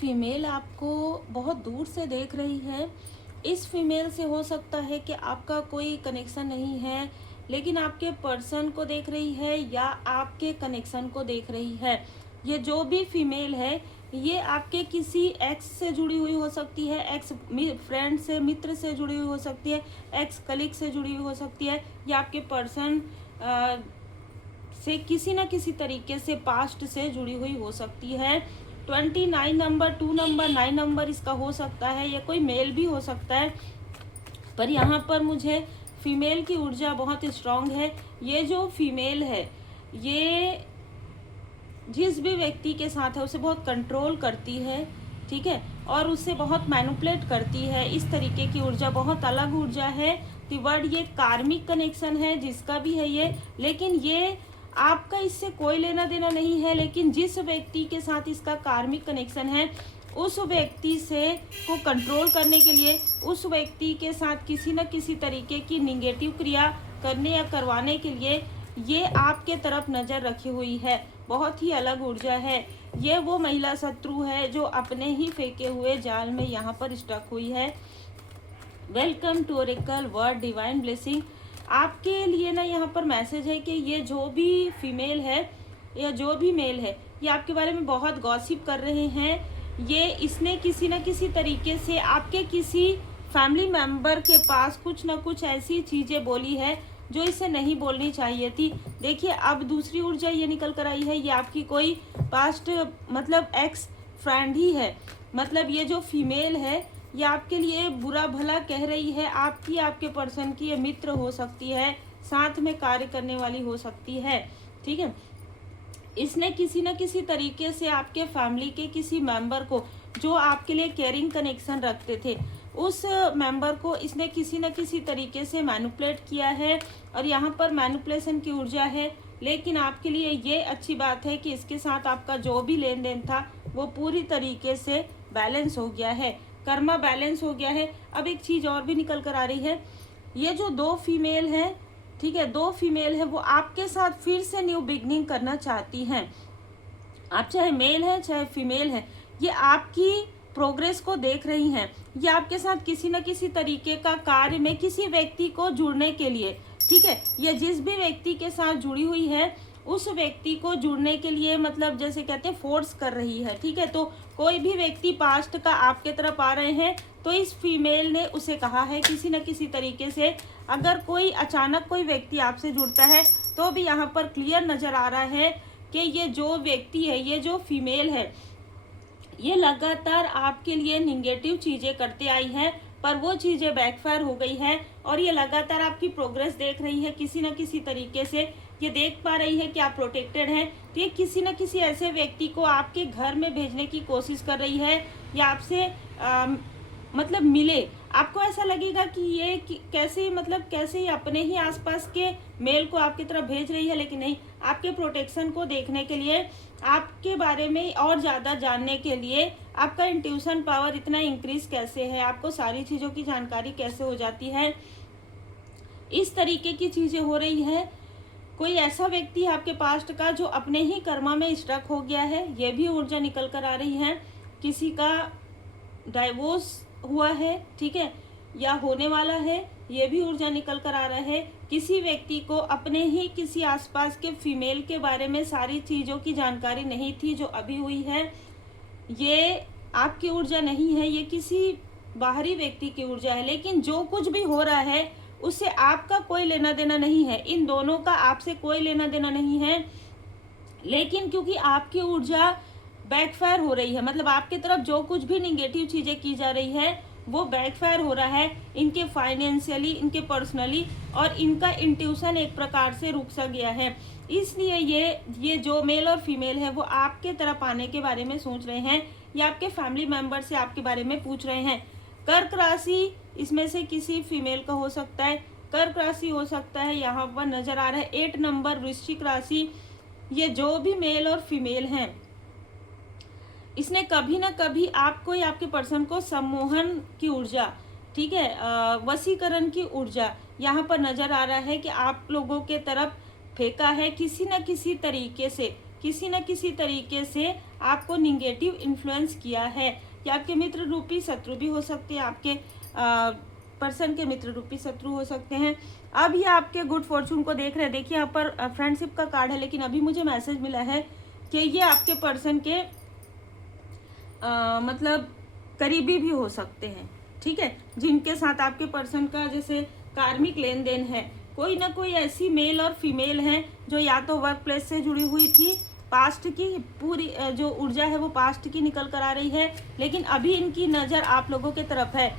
Female आपको बहुत दूर से देख रही है। इस फीमेल से हो सकता है कि आपका कोई कनेक्शन नहीं है, लेकिन आपके पर्सन को देख रही है या आपके कनेक्शन को देख रही है। ये जो भी फीमेल है, ये आपके किसी एक्स से जुड़ी हुई हो सकती है, एक्स फ्रेंड से, मित्र से जुड़ी हुई हो सकती है, एक्स कलीग से जुड़ी हुई हो सकती है, या आपके पर्सन से किसी न किसी तरीके से पास्ट से जुड़ी हुई हो सकती है। 29 नंबर, 2 नंबर, 9 नंबर इसका हो सकता है। या कोई मेल भी हो सकता है, पर यहाँ पर मुझे फीमेल की ऊर्जा बहुत स्ट्रांग है। ये जो फीमेल है, ये जिस भी व्यक्ति के साथ है उसे बहुत कंट्रोल करती है, ठीक है, और उससे बहुत मैनिपुलेट करती है। इस तरीके की ऊर्जा बहुत अलग ऊर्जा है। वर्ड ये कार्मिक कनेक्शन है जिसका भी है ये, लेकिन ये आपका इससे कोई लेना देना नहीं है। लेकिन जिस व्यक्ति के साथ इसका कार्मिक कनेक्शन है, उस व्यक्ति से को कंट्रोल करने के लिए, उस व्यक्ति के साथ किसी न किसी तरीके की निगेटिव क्रिया करने या करवाने के लिए ये आपके तरफ नज़र रखी हुई है। बहुत ही अलग ऊर्जा है। ये वो महिला शत्रु है जो अपने ही फेंके हुए जाल में यहाँ पर स्टक हुई है। Welcome to oracle word divine blessing. आपके लिए ना यहाँ पर मैसेज है कि ये जो भी फीमेल है या जो भी मेल है, ये आपके बारे में बहुत गॉसिप कर रहे हैं। ये इसने किसी न किसी तरीके से आपके किसी फैमिली मेंबर के पास कुछ ना कुछ ऐसी चीज़ें बोली है जो इसे नहीं बोलनी चाहिए थी। देखिए, अब दूसरी ऊर्जा ये निकल कर आई है, ये आपकी कोई पास्ट मतलब एक्स फ्रेंड ही है। मतलब ये जो फीमेल है, ये आपके लिए बुरा भला कह रही है। आपकी, आपके पर्सन की ये मित्र हो सकती है, साथ में कार्य करने वाली हो सकती है, ठीक है। इसने किसी न किसी तरीके से आपके फैमिली के किसी मेंबर को, जो आपके लिए केयरिंग कनेक्शन रखते थे, उस मेंबर को इसने किसी न किसी तरीके से मैनिपुलेट किया है। और यहाँ पर मैनिपुलेशन की ऊर्जा है। लेकिन आपके लिए ये अच्छी बात है कि इसके साथ आपका जो भी लेन देन था वो पूरी तरीके से बैलेंस हो गया है, कर्मा बैलेंस हो गया है। अब एक चीज़ और भी निकल कर आ रही है। ये जो दो फीमेल हैं, ठीक है, दो फीमेल है, वो आपके साथ फिर से न्यू बिगनिंग करना चाहती हैं। आप चाहे मेल है चाहे फीमेल है, ये आपकी प्रोग्रेस को देख रही हैं। ये आपके साथ किसी न किसी तरीके का कार्य में किसी व्यक्ति को जुड़ने के लिए, ठीक है, ये जिस भी व्यक्ति के साथ जुड़ी हुई है उस व्यक्ति को जुड़ने के लिए, मतलब जैसे कहते हैं फोर्स कर रही है, ठीक है। तो कोई भी व्यक्ति पास्ट का आपके तरफ आ रहे हैं, तो इस फीमेल ने उसे कहा है किसी न किसी तरीके से, अगर कोई अचानक कोई व्यक्ति आपसे जुड़ता है तो भी यहाँ पर क्लियर नज़र आ रहा है कि ये जो व्यक्ति है, ये जो फीमेल है, ये लगातार आपके लिए निगेटिव चीज़ें करते आई है, पर वो चीज़ें बैकफायर हो गई है। और ये लगातार आपकी प्रोग्रेस देख रही है किसी न किसी तरीके से। ये देख पा रही है कि आप प्रोटेक्टेड हैं, तो ये किसी न किसी ऐसे व्यक्ति को आपके घर में भेजने की कोशिश कर रही है, या आपसे मतलब मिले। आपको ऐसा लगेगा कि ये कैसे, मतलब कैसे अपने ही आसपास के मेल को आपकी तरफ भेज रही है, लेकिन नहीं, आपके प्रोटेक्शन को देखने के लिए, आपके बारे में और ज़्यादा जानने के लिए, आपका इंट्यूशन पावर इतना इंक्रीज कैसे है, आपको सारी चीज़ों की जानकारी कैसे हो जाती है, इस तरीके की चीज़ें हो रही है। कोई ऐसा व्यक्ति आपके पास्ट का जो अपने ही कर्मा में स्टक हो गया है, ये भी ऊर्जा निकल कर आ रही है। किसी का डाइवोर्स हुआ है, ठीक है, या होने वाला है, ये भी ऊर्जा निकल कर आ रहा है। किसी व्यक्ति को अपने ही किसी आसपास के फीमेल के बारे में सारी चीज़ों की जानकारी नहीं थी जो अभी हुई है। ये आपकी ऊर्जा नहीं है, ये किसी बाहरी व्यक्ति की ऊर्जा है। लेकिन जो कुछ भी हो रहा है उससे आपका कोई लेना देना नहीं है, इन दोनों का आपसे कोई लेना देना नहीं है। लेकिन क्योंकि आपकी ऊर्जा बैकफायर हो रही है, मतलब आपकी तरफ जो कुछ भी निगेटिव चीज़ें की जा रही है वो बैकफायर हो रहा है, इनके फाइनेंशियली, इनके पर्सनली, और इनका इंट्यूशन एक प्रकार से रुक सा गया है। इसलिए ये जो मेल और फीमेल है वो आपके तरफ आने के बारे में सोच रहे हैं, या आपके फैमिली मेंबर से आपके बारे में पूछ रहे हैं। कर्क राशि इसमें से किसी फीमेल का हो सकता है, कर्क राशि हो सकता है, यहाँ पर नजर आ रहा है 8 नंबर वृश्चिक राशि। ये जो भी मेल और फीमेल हैं, इसने कभी ना कभी आपको या आपके पर्सन को सम्मोहन की ऊर्जा, ठीक है, वशीकरण की ऊर्जा यहाँ पर नजर आ रहा है कि आप लोगों के तरफ फेंका है। किसी न किसी तरीके से, किसी न किसी तरीके से आपको निगेटिव इन्फ्लुएंस किया है, या आपके मित्र रूपी शत्रु भी हो सकते हैं, आपके पर्सन के मित्र रूपी शत्रु हो सकते हैं। अब ये आपके गुड फॉर्चून को देख रहे हैं। देखिए यहाँ पर फ्रेंडशिप का कार्ड है, लेकिन अभी मुझे मैसेज मिला है कि ये आपके पर्सन के मतलब करीबी भी हो सकते हैं, ठीक है, जिनके साथ आपके पर्सन का जैसे कार्मिक लेन देन है। कोई ना कोई ऐसी मेल और फीमेल है जो या तो वर्क प्लेस से जुड़ी हुई थी, पास्ट की पूरी जो ऊर्जा है वो पास्ट की निकल कर आ रही है, लेकिन अभी इनकी नज़र आप लोगों के तरफ है।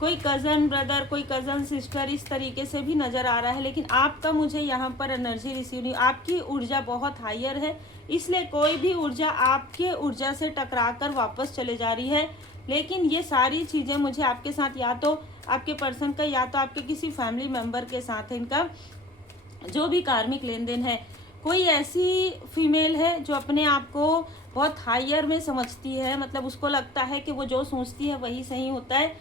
कोई कज़न ब्रदर, कोई कज़न सिस्टर, इस तरीके से भी नज़र आ रहा है, लेकिन आपका मुझे यहाँ पर एनर्जी रिसीव नहीं। आपकी ऊर्जा बहुत हायर है, इसलिए कोई भी ऊर्जा आपके ऊर्जा से टकरा कर वापस चले जा रही है। लेकिन ये सारी चीज़ें मुझे आपके साथ, या तो आपके पर्सन का या तो आपके किसी फैमिली मेम्बर के साथ है इनका जो भी कार्मिक लेन देन है। कोई ऐसी फीमेल है जो अपने आप को बहुत हायर में समझती है, मतलब उसको लगता है कि वो जो सोचती है वही सही होता है,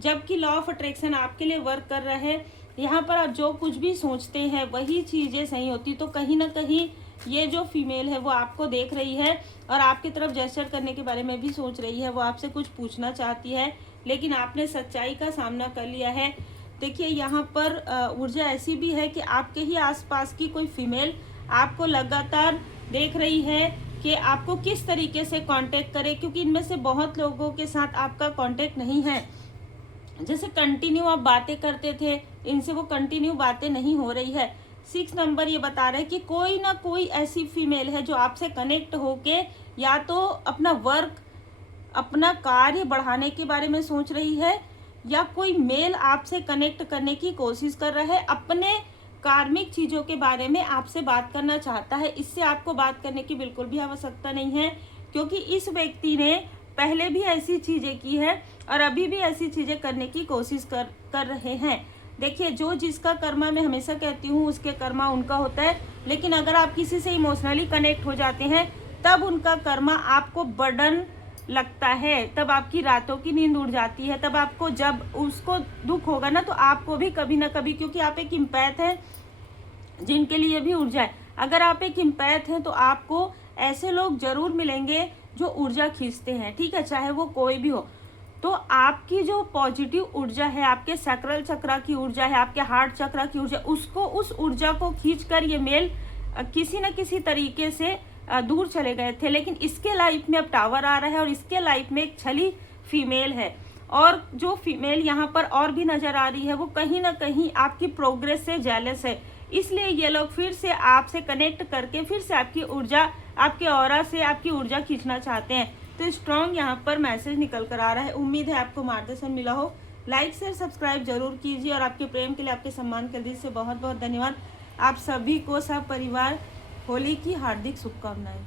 जबकि लॉ ऑफ अट्रैक्शन आपके लिए वर्क कर रहा है। यहाँ पर आप जो कुछ भी सोचते हैं वही चीज़ें सही होती। तो कहीं ना कहीं ये जो फीमेल है वो आपको देख रही है और आपकी तरफ जेस्चर करने के बारे में भी सोच रही है। वो आपसे कुछ पूछना चाहती है, लेकिन आपने सच्चाई का सामना कर लिया है। देखिए यहाँ पर ऊर्जा ऐसी भी है कि आपके ही आसपास की कोई फीमेल आपको लगातार देख रही है कि आपको किस तरीके से कांटेक्ट करे, क्योंकि इनमें से बहुत लोगों के साथ आपका कांटेक्ट नहीं है। जैसे कंटिन्यू आप बातें करते थे, इनसे वो कंटिन्यू बातें नहीं हो रही है। 6 नंबर ये बता रहा है कि कोई ना कोई ऐसी फीमेल है जो आपसे कनेक्ट होके या तो अपना वर्क, अपना कार्य बढ़ाने के बारे में सोच रही है, या कोई मेल आपसे कनेक्ट करने की कोशिश कर रहा है, अपने कार्मिक चीज़ों के बारे में आपसे बात करना चाहता है। इससे आपको बात करने की बिल्कुल भी आवश्यकता नहीं है, क्योंकि इस व्यक्ति ने पहले भी ऐसी चीज़ें की है और अभी भी ऐसी चीज़ें करने की कोशिश कर रहे हैं। देखिए जो जिसका कर्मा, मैं हमेशा कहती हूँ उसके कर्मा उनका होता है, लेकिन अगर आप किसी से इमोशनली कनेक्ट हो जाते हैं तब उनका कर्मा आपको बर्डन लगता है, तब आपकी रातों की नींद उड़ जाती है, तब आपको जब उसको दुख होगा ना तो आपको भी कभी ना कभी, क्योंकि आप एक इम्पैथ हैं जिनके लिए भी ऊर्जा है, अगर आप एक इम्पैथ हैं तो आपको ऐसे लोग जरूर मिलेंगे जो ऊर्जा खींचते हैं, ठीक है, चाहे वो कोई भी हो। तो आपकी जो पॉजिटिव ऊर्जा है, आपके सैक्रल चक्रा की ऊर्जा है, आपके हार्ट चक्रा की ऊर्जा, उसको, उस ऊर्जा को खींचकर ये मेल किसी न किसी तरीके से दूर चले गए थे, लेकिन इसके लाइफ में अब टावर आ रहा है और इसके लाइफ में एक छली फीमेल है। और जो फीमेल यहाँ पर और भी नजर आ रही है वो कहीं ना कहीं आपकी प्रोग्रेस से जेलस है, इसलिए ये लोग फिर से आपसे कनेक्ट करके फिर से आपकी ऊर्जा, आपके ऑरा से आपकी ऊर्जा खींचना चाहते हैं। तो स्ट्रॉन्ग यहाँ पर मैसेज निकल कर आ रहा है। उम्मीद है आपको मार्गदर्शन मिला हो। लाइक शेयर सब्सक्राइब जरूर कीजिए और आपके प्रेम के लिए, आपके सम्मान के दिल से बहुत बहुत धन्यवाद। आप सभी को, सब परिवार, होली की हार्दिक शुभकामनाएं।